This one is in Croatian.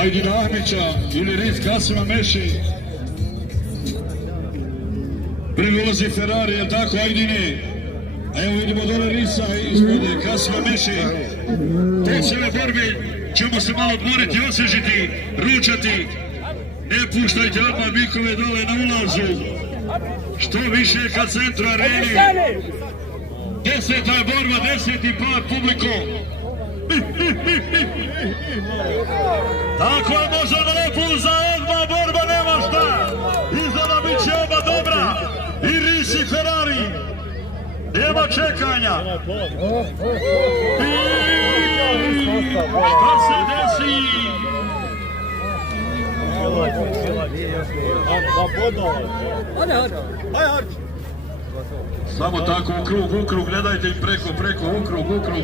Ajdina Ahmića ili Rit Kasima Meši. Prvi ulazi Ferrari, je tako Ajdini? A evo vidimo dole Risa ispod Kasima Meši. Trećeve borbi ćemo se malo odmoriti, osvežiti, ručati. Ne puštajte odmah bikove dole na ulazu. Što više ka centru areni. 10. je borba, 10. par publikom. Tako je, može na lepu za odmah borba, nema šta. Izgleda bit će oba dobra. I Ris i Ferrari. Nema čekanja. Šta se desi? Samo tako u krug, gledajte im preko, u krug.